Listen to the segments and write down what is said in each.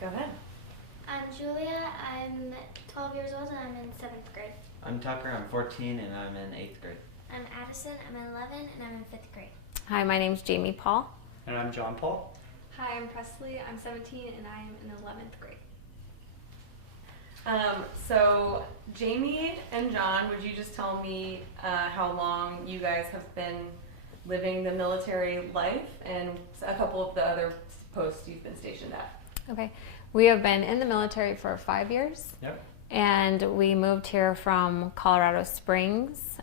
Go ahead. I'm Julia. I'm 12 years old and I'm in 7th grade. I'm Tucker. I'm 14 and I'm in 8th grade. I'm Addison. I'm 11 and I'm in 5th grade. Hi, my name's Jamie Paul. And I'm John Paul. Hi, I'm Presley. I'm 17 and I'm in 11th grade. So Jamie and John, would you just tell me how long you guys have been living the military life and a couple of the other posts you've been stationed at? Okay, we have been in the military for 5 years. Yep. And we moved here from Colorado Springs.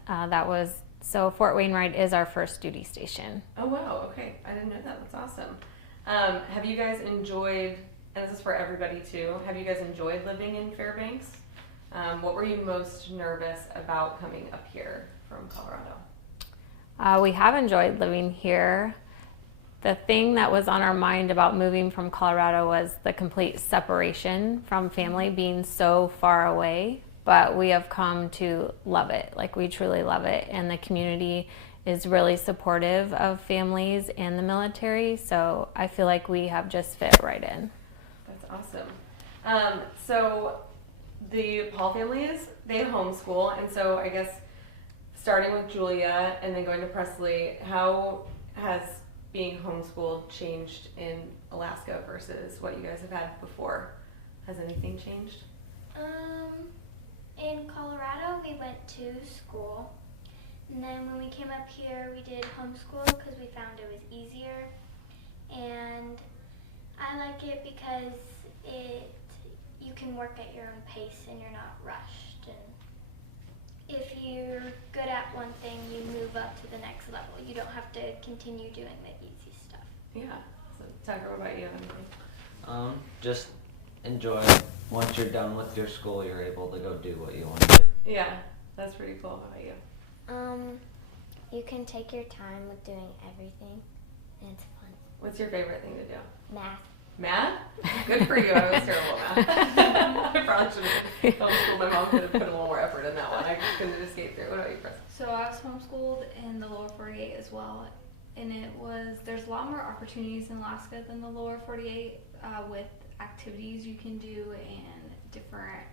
So Fort Wainwright is our first duty station. Oh wow, okay. I didn't know that. That's awesome. Have you guys enjoyed, and this is for everybody too, have you guys enjoyed living in Fairbanks? What were you most nervous about coming up here from Colorado? We have enjoyed living here. The thing that was on our mind about moving from Colorado was the complete separation from family, being so far away. But we have come to love it. Like, we truly love it. And the community is really supportive of families and the military. So I feel like we have just fit right in. That's awesome. So the Paul families, they homeschool. And so I guess starting with Julia and then going to Presley, how has being homeschooled changed in Alaska versus what you guys have had before? Has anything changed? In Colorado, we went to school. And then when we came up here, we did homeschool because we found it was easier. And I like it because you can work at your own pace and you're not rushed. And if you're good at one thing, you move up to the next level. You don't have to continue doing the easy stuff. Yeah. So Tucker, what about you? Anything? Just enjoy. Once you're done with your school, you're able to go do what you want to do. Yeah, that's pretty cool. How about you? You can take your time with doing everything, and it's fun. What's your favorite thing to do? Math. Math? Good for you. I was terrible at math. I probably should have homeschooled. My mom could have put a little more effort in that one. I couldn't have escaped through. What about you, Chris? So I was homeschooled in the lower 48 as well. And there's a lot more opportunities in Alaska than the lower 48 with activities you can do and different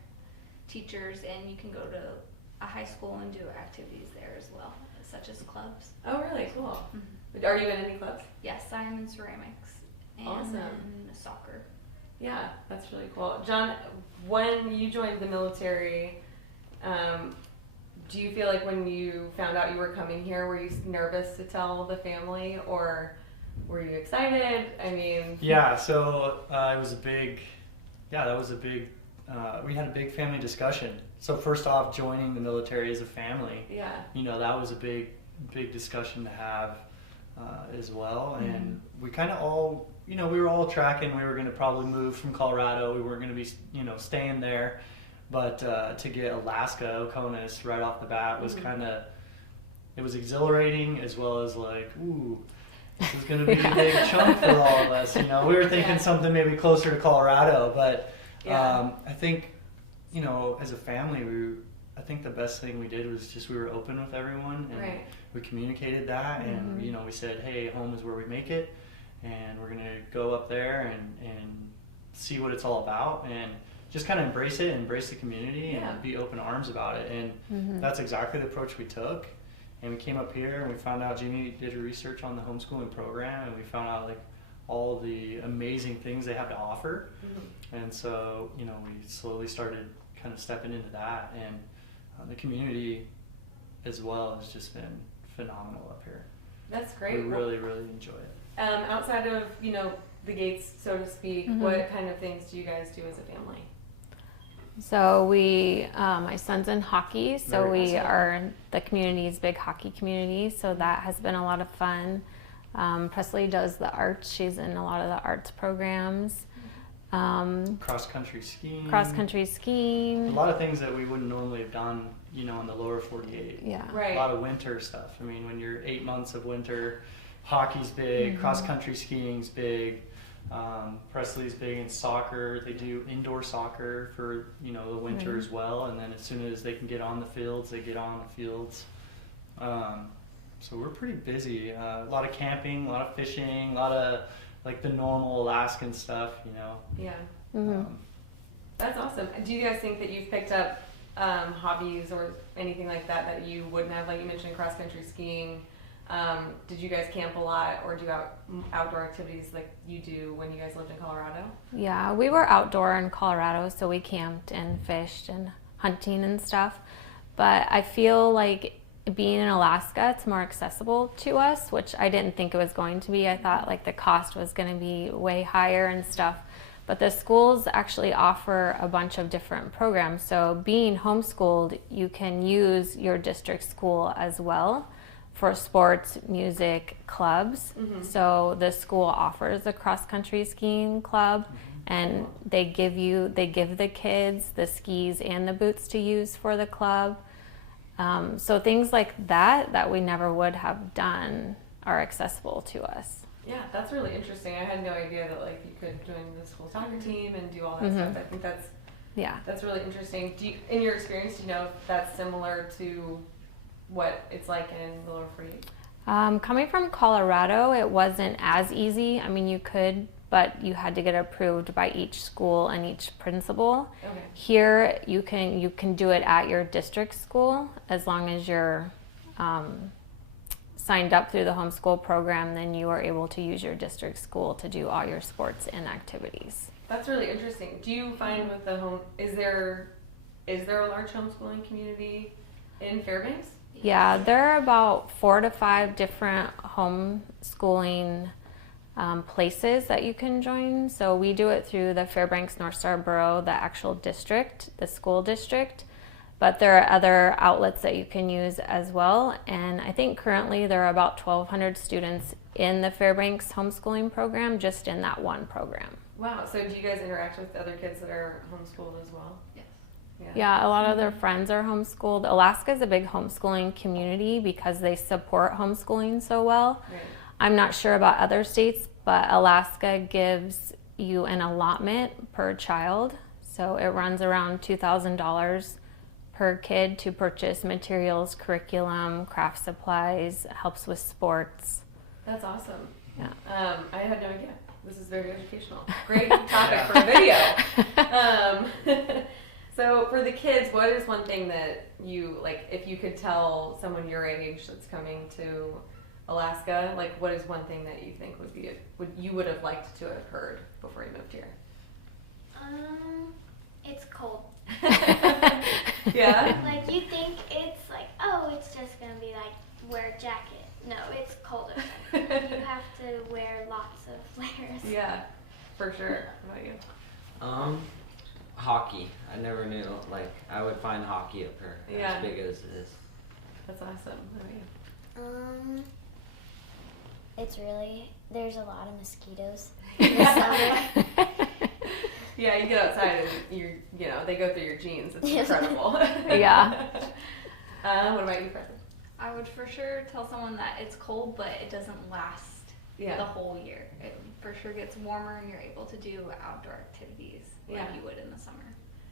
teachers, and you can go to a high school and do activities there as well, such as clubs. Oh, really? Cool. Mm-hmm. Are you in any clubs? Yes, I am in ceramics and Awesome. then soccer. Yeah, that's really cool. John, when you joined the military, do you feel like when you found out you were coming here, were you nervous to tell the family, or were you excited? I mean... Yeah, so it was a big, we had a big family discussion. So first off, joining the military as a family, Yeah. That was a big discussion to have as well. And we kind of all, we were all tracking. We were going to probably move from Colorado. We weren't going to be, staying there. But to get Alaska, Oconus, right off the bat was it was exhilarating, as well as like, ooh, this is going to be a big chunk for all of us. We were thinking something maybe closer to Colorado, but I think, as a family, I think the best thing we did was just we were open with everyone, and we communicated that, and we said, hey, home is where we make it, and we're going to go up there and see what it's all about, and just kind of embrace the community, and be open arms about it. And that's exactly the approach we took. And we came up here and we found out Jamie did her research on the homeschooling program, and we found out like all the amazing things they have to offer. And so, we slowly started kind of stepping into that, and the community as well has just been phenomenal up here. That's great. We really, really enjoy it. Outside of, the gates, so to speak, what kind of things do you guys do as a family? So my son's in hockey, so we are the community's big hockey community, so that has been a lot of fun. Presley does the arts. She's in a lot of the arts programs. Cross-country skiing. A lot of things that we wouldn't normally have done, in the lower 48. Yeah. Right. A lot of winter stuff. I mean, when you're 8 months of winter, hockey's big, cross-country skiing's big. Presley's big in soccer. They do indoor soccer for the winter as well, and then as soon as they can get on the fields, they get on the fields. So we're pretty busy. A lot of camping, a lot of fishing, a lot of like the normal Alaskan stuff, you know. Yeah. Mhm. That's awesome. Do you guys think that you've picked up hobbies or anything like that you wouldn't have? Like you mentioned cross country skiing. Did you guys camp a lot or do outdoor activities like you do when you guys lived in Colorado? Yeah, we were outdoor in Colorado, so we camped and fished and hunting and stuff. But I feel like being in Alaska, it's more accessible to us, which I didn't think it was going to be. I thought like the cost was going to be way higher and stuff. But the schools actually offer a bunch of different programs. So being homeschooled, you can use your district school as well for sports, music, clubs. Mm-hmm. So the school offers a cross-country skiing club, and they give the kids the skis and the boots to use for the club. So things like that we never would have done are accessible to us. Yeah, that's really interesting. I had no idea that like you could join the school soccer team and do all that stuff. I think that's really interesting. In your experience, do you know if that's similar to what it's like in the lower 48? Coming from Colorado, it wasn't as easy. I mean, you could, but you had to get approved by each school and each principal. Okay. Here, you can do it at your district school as long as you're signed up through the homeschool program. Then you are able to use your district school to do all your sports and activities. That's really interesting. Do you find with the is there a large homeschooling community in Fairbanks? Yeah, there are about 4 to 5 different homeschooling places that you can join. So we do it through the Fairbanks North Star Borough, the actual district, the school district. But there are other outlets that you can use as well. And I think currently there are about 1,200 students in the Fairbanks homeschooling program, just in that one program. Wow. So do you guys interact with other kids that are homeschooled as well? Yes. Yeah, a lot of their friends are homeschooled. Alaska is a big homeschooling community because they support homeschooling so well. Right. I'm not sure about other states, but Alaska gives you an allotment per child. So it runs around $2,000 per kid to purchase materials, curriculum, craft supplies, helps with sports. That's awesome. Yeah. I had no idea. This is very educational. Great topic for a video. So for the kids, what is one thing that you, like, if you could tell someone your age that's coming to Alaska, like, what is one thing that you think you would have liked to have heard before you moved here? It's cold. Yeah? Like, you think it's like, oh, it's just gonna be like, wear a jacket. No, it's colder. You have to wear lots of layers. Yeah, for sure. What about you? Hockey. I never knew, like, I would find hockey up here Yeah. as big as it is. That's awesome. What about you? There's a lot of mosquitoes in the summer. Yeah, you get outside and they go through your jeans. It's incredible. Yeah. What about you, Preston? I would for sure tell someone that it's cold, but it doesn't last Yeah. the whole year. It for sure gets warmer and you're able to do outdoor activities like Yeah. you would in the summer.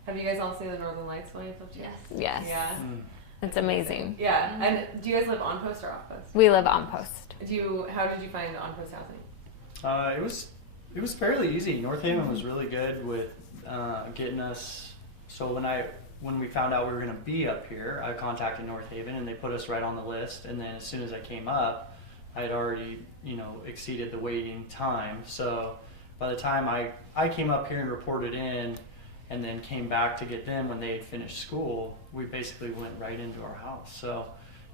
Have you guys all seen the Northern Lights while you've lived here? Yes. Yes. Yeah. It's amazing. Yeah. Mhm. And do you guys live on post or off post? We live on post. How did you find on post housing? It was fairly easy. North Haven was really good with getting us. So when we found out we were going to be up here, I contacted North Haven and they put us right on the list. And then as soon as I came up, I had already exceeded the waiting time. So by the time I came up here and reported in, and then came back to get them when they had finished school, we basically went right into our house. So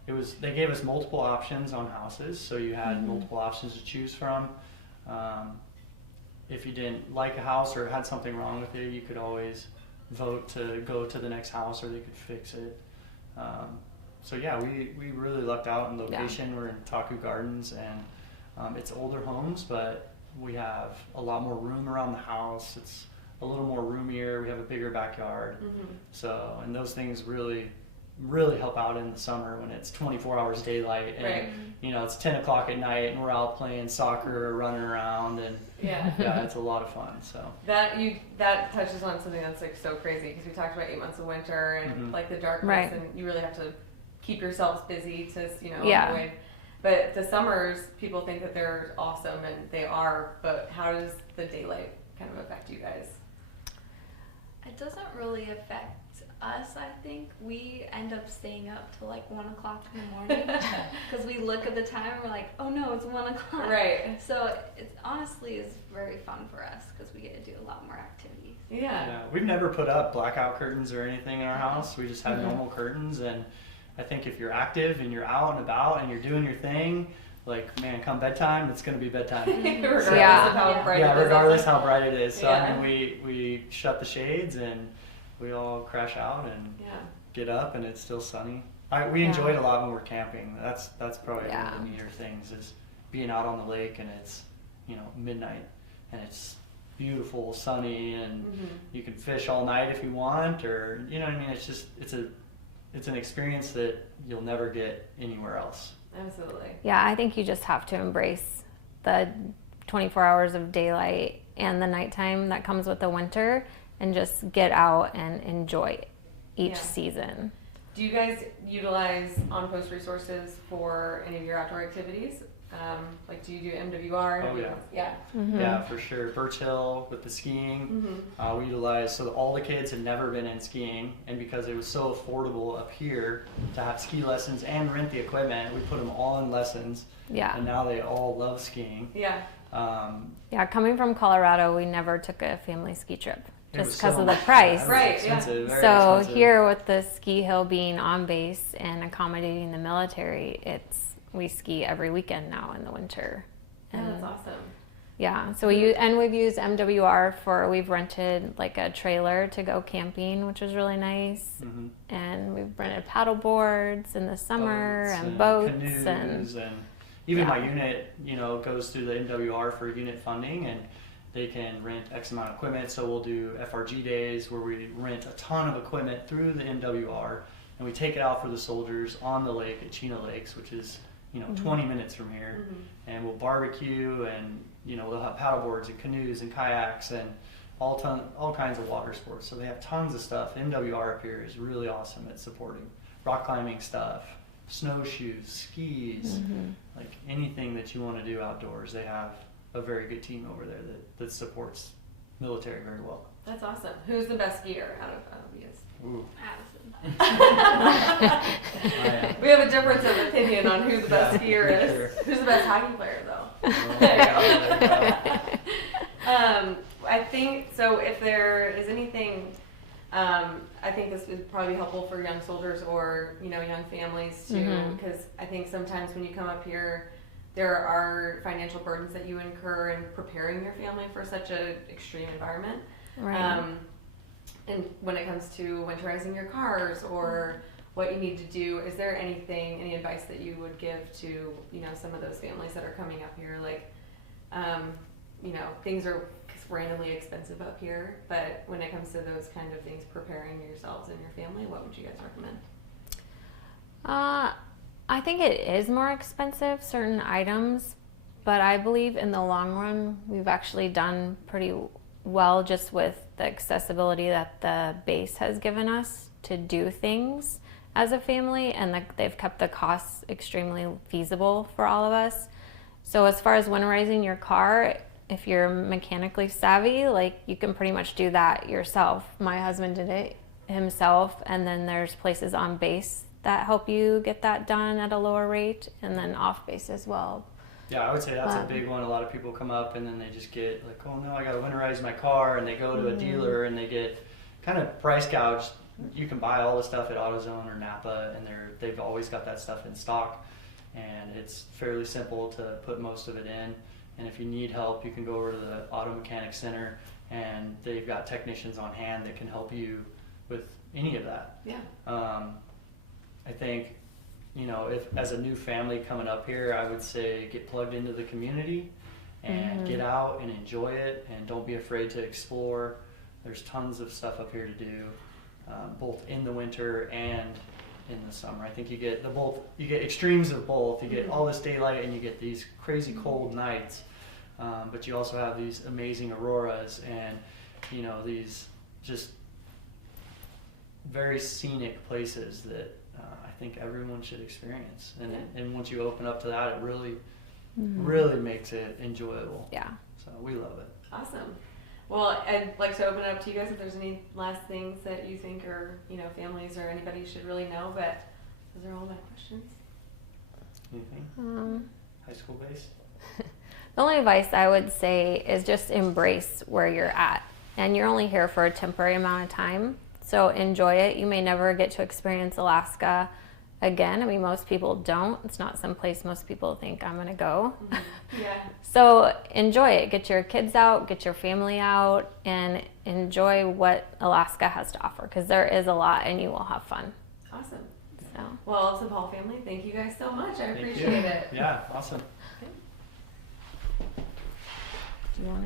they gave us multiple options on houses, so you had multiple options to choose from. If you didn't like a house or had something wrong with it, you could always vote to go to the next house or they could fix it. So yeah, we really lucked out in location. Yeah. We're in Taku Gardens, and it's older homes, but we have a lot more room around the house. It's a little more roomier. We have a bigger backyard. Mm-hmm. So, and those things really help out in the summer when it's 24 hours daylight and right. It's 10 o'clock at night and we're out playing soccer or running around, and yeah, it's a lot of fun. So that touches on something that's like so crazy, because we talked about 8 months of winter and like the darkness, right. and you really have to keep yourselves busy to avoid. But the summers, people think that they're awesome, and they are, but how does the daylight kind of affect you guys? It doesn't really affect us, I think. We end up staying up till like 1 o'clock in the morning because we look at the time and we're like, oh no, it's 1 o'clock. Right. So it honestly is very fun for us because we get to do a lot more activities. Yeah. We've never put up blackout curtains or anything in our house. We just have normal curtains, and I think if you're active and you're out and about and you're doing your thing, like, man, come bedtime, it's going to be bedtime. Regardless Yeah. of how bright it is. Regardless how bright it is. So, I Yeah. mean, we shut the shades and we all crash out and Yeah. get up, and it's still sunny. We Yeah. enjoy it a lot when we're camping. That's probably Yeah. one of the neater things is being out on the lake, and it's, midnight, and it's beautiful, sunny, and you can fish all night if you want, or you know what I mean. It's just it's an experience that you'll never get anywhere else. Absolutely. Yeah, I think you just have to embrace the 24 hours of daylight and the nighttime that comes with the winter, and just get out and enjoy each Yeah. season. Do you guys utilize on-post resources for any of your outdoor activities? Like, do you do MWR? Oh, yeah. Yeah. Yeah, for sure. Birch Hill with the skiing, we utilized, so that all the kids had never been in skiing, and because it was so affordable up here to have ski lessons and rent the equipment, we put them all in lessons, Yeah. and now they all love skiing. Yeah. Yeah, coming from Colorado, we never took a family ski trip It just was because so of the much fun. price. It was Right, expensive, very So expensive. here with the ski hill being on base and accommodating the military, we ski every weekend now in the winter. Yeah, And that's awesome. yeah, so we've used MWR we've rented like a trailer to go camping, which was really nice. And we've rented paddle boards in the summer and boats canoes, and even Yeah. my unit, goes through the MWR for unit funding, and they can rent X amount of equipment. So we'll do FRG days where we rent a ton of equipment through the MWR, and we take it out for the soldiers on the lake at Chena Lakes, which is 20 minutes from here, and we'll barbecue, and we'll have paddle boards and canoes and kayaks and all kinds of water sports. So they have tons of stuff. MWR up here is really awesome at supporting rock climbing stuff, snowshoes, skis, like anything that you want to do outdoors. They have a very good team over there that supports military very well. That's awesome. Who's the best skier out of you? Ooh. Addison. We have a difference of opinion on who the best skier is. Sure. Who's the best hockey player, though? I think so. If there is anything, I think this would probably be helpful for young soldiers or young families too, because I think sometimes when you come up here, there are financial burdens that you incur in preparing your family for such an extreme environment. Right. And when it comes to winterizing your cars or what you need to do, is there any advice that you would give to some of those families that are coming up here? Like, things are randomly expensive up here, but when it comes to those kind of things, preparing yourselves and your family, what would you guys recommend? I think it is more expensive, certain items, but I believe in the long run, we've actually done pretty well just with the accessibility that the base has given us to do things as a family, and they've kept the costs extremely feasible for all of us. So as far as winterizing your car, if you're mechanically savvy, like you can pretty much do that yourself. My husband did it himself, and then there's places on base that help you get that done at a lower rate, and then off base as well. Yeah, I would say that's a big one. A lot of people come up and then they just get like, oh no, I got to winterize my car, and they go to a dealer and they get kind of price gouged. You can buy all the stuff at AutoZone or Napa, and they've always got that stuff in stock, and it's fairly simple to put most of it in. And if you need help, you can go over to the Auto Mechanic Center, and they've got technicians on hand that can help you with any of that. Yeah. I think, if as a new family coming up here, I would say get plugged into the community and get out and enjoy it, and don't be afraid to explore. There's tons of stuff up here to do, both in the winter and in the summer. I think you get you get extremes of both. You get all this daylight and you get these crazy cold nights, but you also have these amazing auroras and these just very scenic places that I think everyone should experience. And Yeah. and once you open up to that, it really Mhm. really makes it enjoyable. Yeah. So we love it. Awesome. Well, I'd like to open it up to you guys if there's any last things that you think or, families or anybody should really know, but those are all my questions. Anything? High school based? The only advice I would say is just embrace where you're at. And you're only here for a temporary amount of time, so enjoy it. You may never get to experience Alaska again. I mean, most people don't. It's not someplace most people think I'm going to go. Yeah. So enjoy it. Get your kids out, get your family out, and enjoy what Alaska has to offer, because there is a lot and you will have fun. Awesome. So. Well, to Paul family, thank you guys so much. I Thank you. appreciate it. Yeah, awesome. Do you want